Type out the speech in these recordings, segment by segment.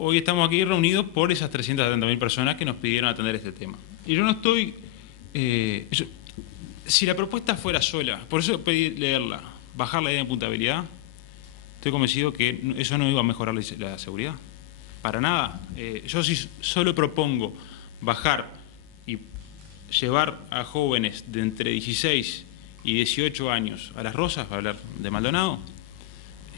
hoy estamos aquí reunidos por esas 370.000 personas que nos pidieron atender este tema. Y yo no estoy... si la propuesta fuera sola, por eso pedí leerla, bajar la idea de imputabilidad, estoy convencido que eso no iba a mejorar la seguridad. Para nada. Yo sí solo propongo bajar y llevar a jóvenes de entre 16 y 18 años a Las Rosas, para hablar de Maldonado,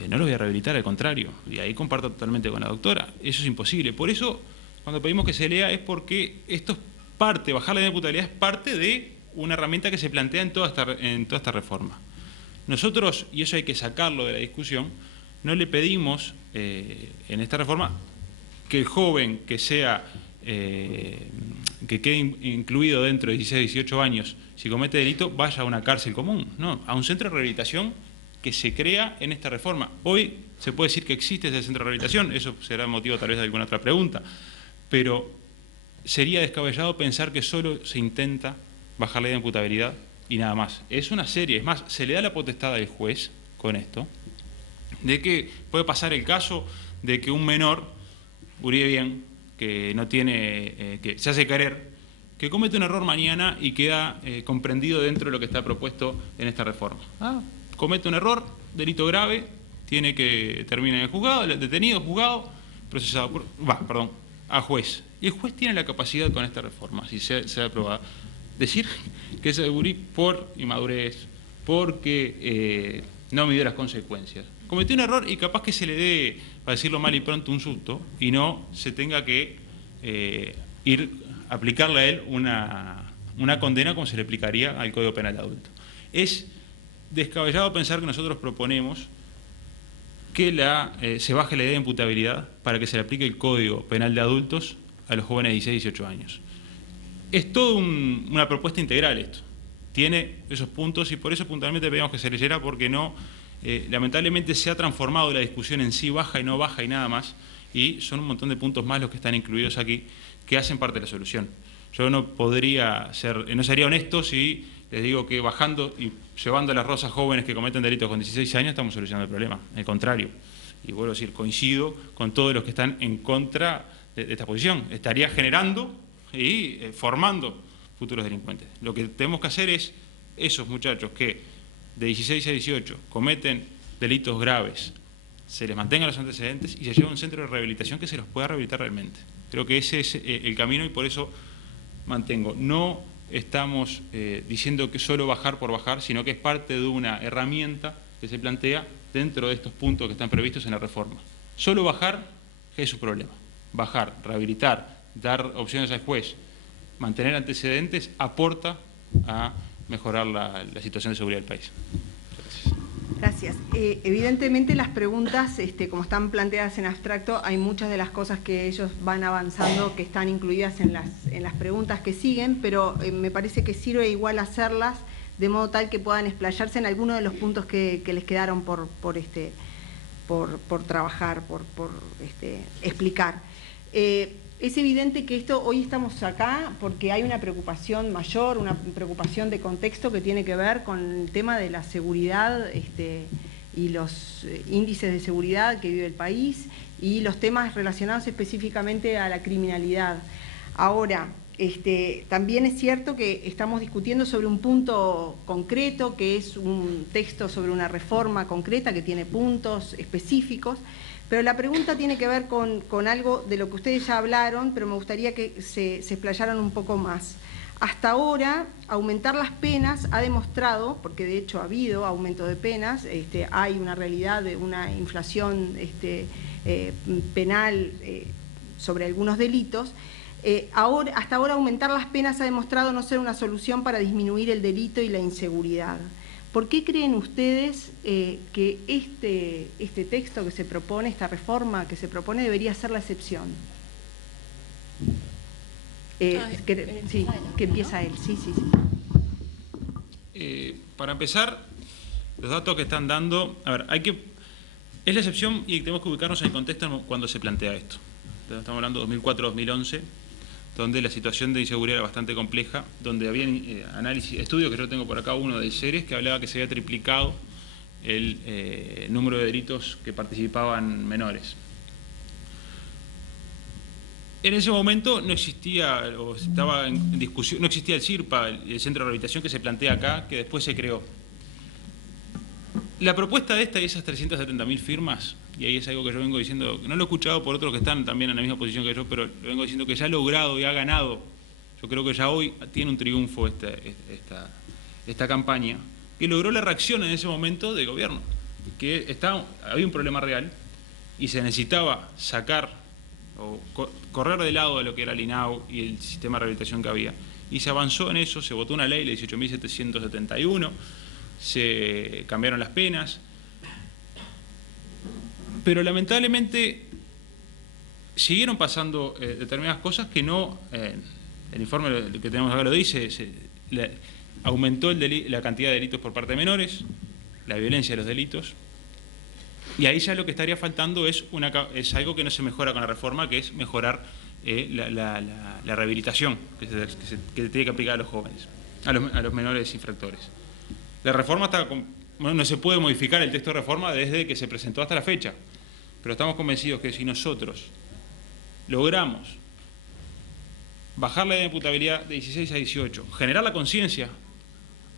no los voy a rehabilitar, al contrario. Y ahí comparto totalmente con la doctora. Eso es imposible. Por eso, cuando pedimos que se lea, es porque esto es parte, bajar la idea de imputabilidad es parte de una herramienta que se plantea en toda esta reforma. Nosotros, y eso hay que sacarlo de la discusión, no le pedimos en esta reforma que el joven que sea que quede incluido dentro de 16, 18 años, si comete delito, vaya a una cárcel común, no, a un centro de rehabilitación que se crea en esta reforma. Hoy se puede decir que existe ese centro de rehabilitación, eso será motivo tal vez de alguna otra pregunta, pero sería descabellado pensar que solo se intenta bajar la idea de imputabilidad y nada más. Es una serie, es más, se le da la potestad al juez con esto, de que puede pasar el caso de que un menor, Uribe bien, que no tiene, que se hace querer, que comete un error mañana y queda comprendido dentro de lo que está propuesto en esta reforma. Comete un error, delito grave, tiene que terminar en el juzgado, el detenido, juzgado, procesado, a juez. Y el juez tiene la capacidad con esta reforma, si se ha aprobado, decir que es Uribe por inmadurez, porque no midió las consecuencias. Cometió un error y capaz que se le dé, para decirlo mal y pronto, un susto, y no se tenga que aplicarle a él una condena como se le aplicaría al Código Penal de Adulto. Es descabellado pensar que nosotros proponemos que se baje la idea de imputabilidad para que se le aplique el Código Penal de Adultos a los jóvenes de 16 y 18 años. Es toda una propuesta integral esto. Tiene esos puntos y por eso puntualmente pedimos que se leyera, porque no, lamentablemente se ha transformado la discusión en sí, baja y no baja y nada más, y son un montón de puntos más los que están incluidos aquí que hacen parte de la solución. Yo no sería honesto si les digo que bajando y llevando a Las Rosas jóvenes que cometen delitos con 16 años estamos solucionando el problema, al contrario. Y vuelvo a decir, coincido con todos los que están en contra de esta posición. Estaría generando y formando futuros delincuentes. Lo que tenemos que hacer es, esos muchachos que de 16 a 18 cometen delitos graves, se les mantengan los antecedentes y se lleva a un centro de rehabilitación que se los pueda rehabilitar realmente. Creo que ese es el camino y por eso mantengo. No estamos diciendo que solo bajar por bajar, sino que es parte de una herramienta que se plantea dentro de estos puntos que están previstos en la reforma. Solo bajar es su problema. Bajar, rehabilitar, dar opciones al juez, mantener antecedentes, aporta a mejorar la situación de seguridad del país. Gracias. Evidentemente las preguntas, como están planteadas en abstracto, hay muchas de las cosas que ellos van avanzando que están incluidas en las preguntas que siguen, pero me parece que sirve igual hacerlas de modo tal que puedan explayarse en algunos de los puntos que les quedaron por trabajar, por explicar. Es evidente que hoy estamos acá porque hay una preocupación mayor, una preocupación de contexto que tiene que ver con el tema de la seguridad y los índices de seguridad que vive el país y los temas relacionados específicamente a la criminalidad. Ahora, también es cierto que estamos discutiendo sobre un punto concreto, que es un texto sobre una reforma concreta que tiene puntos específicos, pero la pregunta tiene que ver con algo de lo que ustedes ya hablaron, pero me gustaría que se explayaran un poco más. Hasta ahora, aumentar las penas ha demostrado, porque de hecho ha habido aumento de penas, hay una realidad de una inflación penal sobre algunos delitos. Hasta ahora aumentar las penas ha demostrado no ser una solución para disminuir el delito y la inseguridad. ¿Por qué creen ustedes que este texto que se propone, esta reforma que se propone, debería ser la excepción? Sí, que empieza él. Sí. Para empezar, los datos que están dando, a ver, es la excepción y tenemos que ubicarnos en el contexto cuando se plantea esto. Estamos hablando de 2004-2011, donde la situación de inseguridad era bastante compleja, donde había estudios que yo tengo por acá, uno de Ceres, que hablaba que se había triplicado el número de delitos que participaban menores. En ese momento no existía, o estaba en discusión, no existía el CIRPA, el Centro de Rehabilitación que se plantea acá, que después se creó. La propuesta de esta y esas 370.000 firmas, y ahí es algo que yo vengo diciendo, no lo he escuchado por otros que están también en la misma posición que yo, pero lo vengo diciendo que ya ha logrado y ha ganado. Yo creo que ya hoy tiene un triunfo esta campaña, que logró la reacción en ese momento del gobierno, que había un problema real y se necesitaba sacar o correr de lado de lo que era el INAU y el sistema de rehabilitación que había. Y se avanzó en eso, se votó una ley, la 18.771, se cambiaron las penas, pero lamentablemente siguieron pasando determinadas cosas que no, el informe que tenemos acá lo dice, aumentó la cantidad de delitos por parte de menores, la violencia de los delitos, y ahí ya lo que estaría faltando es algo que no se mejora con la reforma, que es mejorar la rehabilitación que tiene que aplicar a los jóvenes, a los menores infractores. La reforma no se puede modificar el texto de reforma desde que se presentó hasta la fecha, pero estamos convencidos que si nosotros logramos bajar la edad de imputabilidad de 16 a 18, generar la conciencia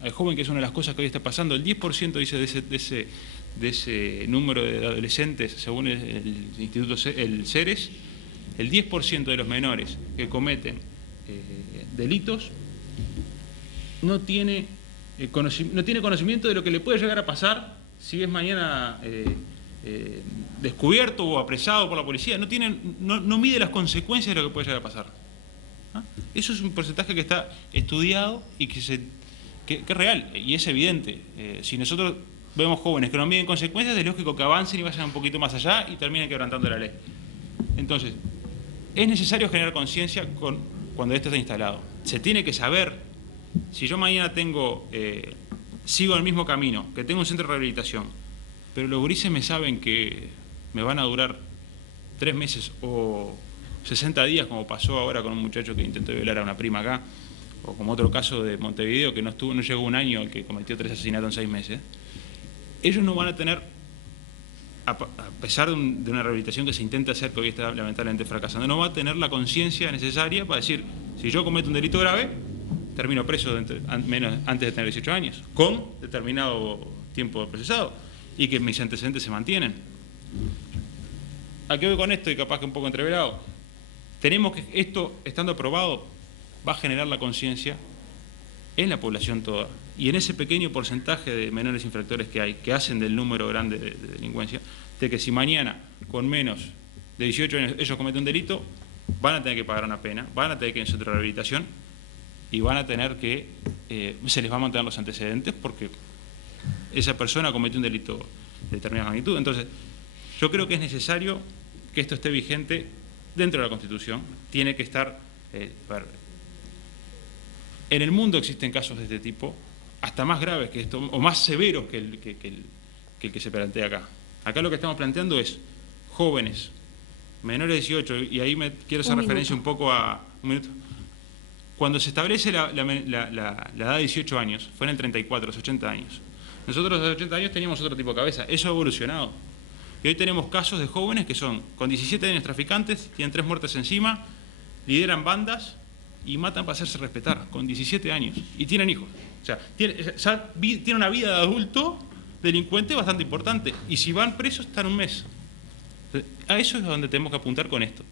al joven, que es una de las cosas que hoy está pasando, el 10% dice de ese número de adolescentes, según el Instituto el CERES, el 10% de los menores que cometen delitos no tiene conocimiento de lo que le puede llegar a pasar si es mañana descubierto o apresado por la policía. No mide las consecuencias de lo que puede llegar a pasar. ¿Ah? Eso es un porcentaje que está estudiado y que es real y es evidente. Si nosotros vemos jóvenes que no miden consecuencias, es lógico que avancen y vayan un poquito más allá y terminen quebrantando la ley. Entonces, es necesario generar conciencia cuando esto está instalado. Se tiene que saber. Si yo mañana sigo el mismo camino, que tengo un centro de rehabilitación, pero los gurises me saben que me van a durar 3 meses o 60 días, como pasó ahora con un muchacho que intentó violar a una prima acá, o como otro caso de Montevideo, que no llegó un año, que cometió 3 asesinatos en 6 meses, ellos no van a tener, a pesar de una rehabilitación que se intenta hacer, que hoy está lamentablemente fracasando, no va a tener la conciencia necesaria para decir, si yo cometo un delito grave, termino preso antes de tener 18 años, con determinado tiempo procesado, y que mis antecedentes se mantienen. ¿A qué voy con esto? Y capaz que un poco entreverado. Tenemos que, esto estando aprobado, va a generar la conciencia en la población toda, y en ese pequeño porcentaje de menores infractores que hay, que hacen del número grande de delincuencia, de que si mañana, con menos de 18 años, ellos cometen un delito, van a tener que pagar una pena, van a tener que ir en centro de rehabilitación, y van a tener que, se les va a mantener los antecedentes porque esa persona cometió un delito de determinada magnitud. Entonces, yo creo que es necesario que esto esté vigente dentro de la Constitución. Tiene que estar... en el mundo existen casos de este tipo, hasta más graves que esto, o más severos que el que se plantea acá. Acá lo que estamos planteando es jóvenes, menores de 18, y ahí quiero hacer referencia un poco a... Un minuto. Cuando se establece la edad de 18 años, fue en el 34, los 80 años. Nosotros a los 80 años teníamos otro tipo de cabeza, eso ha evolucionado. Y hoy tenemos casos de jóvenes que son, con 17 años traficantes, tienen 3 muertes encima, lideran bandas y matan para hacerse respetar, con 17 años, y tienen hijos. O sea, tienen una vida de adulto delincuente bastante importante, y si van presos están un mes. A eso es donde tenemos que apuntar con esto.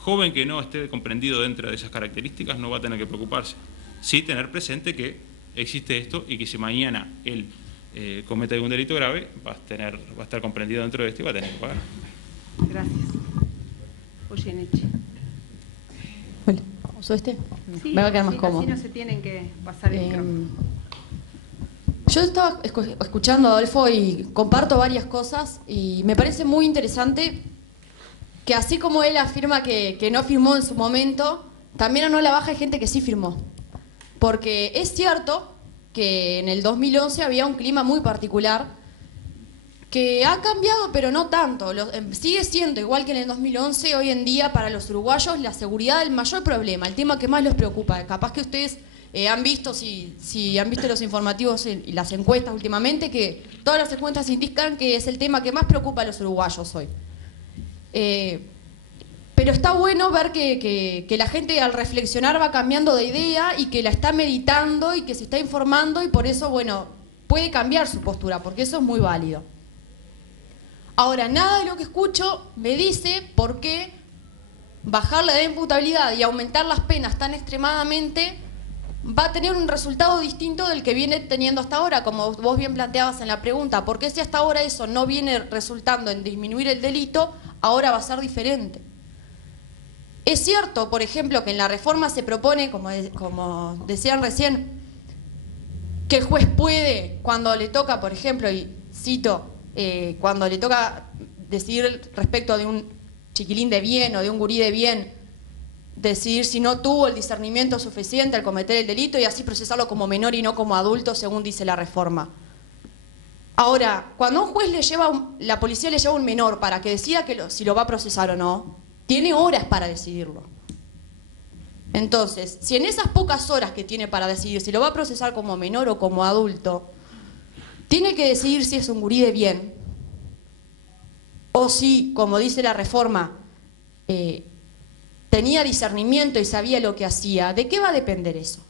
Joven que no esté comprendido dentro de esas características no va a tener que preocuparse. Sí tener presente que existe esto y que si mañana él comete algún delito grave, va a estar comprendido dentro de esto y va a tener que pagar. Gracias. Oye, Neche. Bueno, ¿uso este? Sí, me va a quedar más cómodo. Así no se tienen que pasar el micrófono. Yo estaba escuchando a Adolfo y comparto varias cosas y me parece muy interesante que así como él afirma que no firmó en su momento, también a no la baja hay gente que sí firmó. Porque es cierto que en el 2011 había un clima muy particular que ha cambiado, pero no tanto. Sigue siendo igual que en el 2011, hoy en día para los uruguayos la seguridad es el mayor problema, el tema que más los preocupa. Capaz que ustedes han visto, si han visto los informativos y las encuestas últimamente, que todas las encuestas indican que es el tema que más preocupa a los uruguayos hoy. Pero Pero está bueno ver que la gente al reflexionar va cambiando de idea y que la está meditando y que se está informando y por eso, bueno, puede cambiar su postura, porque eso es muy válido. Ahora, nada de lo que escucho me dice por qué bajar la edad de imputabilidad y aumentar las penas tan extremadamente va a tener un resultado distinto del que viene teniendo hasta ahora, como vos bien planteabas en la pregunta. ¿Por qué si hasta ahora eso no viene resultando en disminuir el delito, ahora va a ser diferente? Es cierto, por ejemplo, que en la reforma se propone, como decían recién, que el juez puede, cuando le toca, por ejemplo, y cito, cuando le toca decidir respecto de un chiquilín de bien o de un gurí de bien, decidir si no tuvo el discernimiento suficiente al cometer el delito y así procesarlo como menor y no como adulto, según dice la reforma. Ahora, cuando un juez la policía le lleva a un menor para que decida si lo va a procesar o no, tiene horas para decidirlo. Entonces, si en esas pocas horas que tiene para decidir si lo va a procesar como menor o como adulto, tiene que decidir si es un gurí de bien o si, como dice la reforma, tenía discernimiento y sabía lo que hacía. ¿De qué va a depender eso?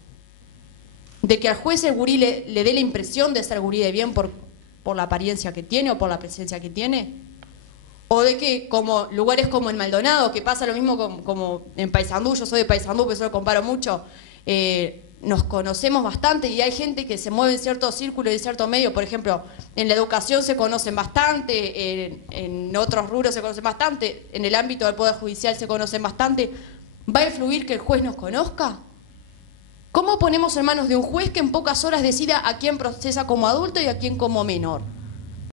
¿De que al juez el gurí le dé la impresión de ser gurí de bien por la apariencia que tiene o por la presencia que tiene? ¿O de que, como lugares como en Maldonado, que pasa lo mismo como en Paysandú, yo soy de Paysandú, pero eso lo comparo mucho, nos conocemos bastante y hay gente que se mueve en cierto círculo y en cierto medio? Por ejemplo, en la educación se conocen bastante, en otros rubros se conocen bastante, en el ámbito del Poder Judicial se conocen bastante. ¿Va a influir que el juez nos conozca? ¿Cómo ponemos en manos de un juez que en pocas horas decida a quién procesa como adulto y a quién como menor?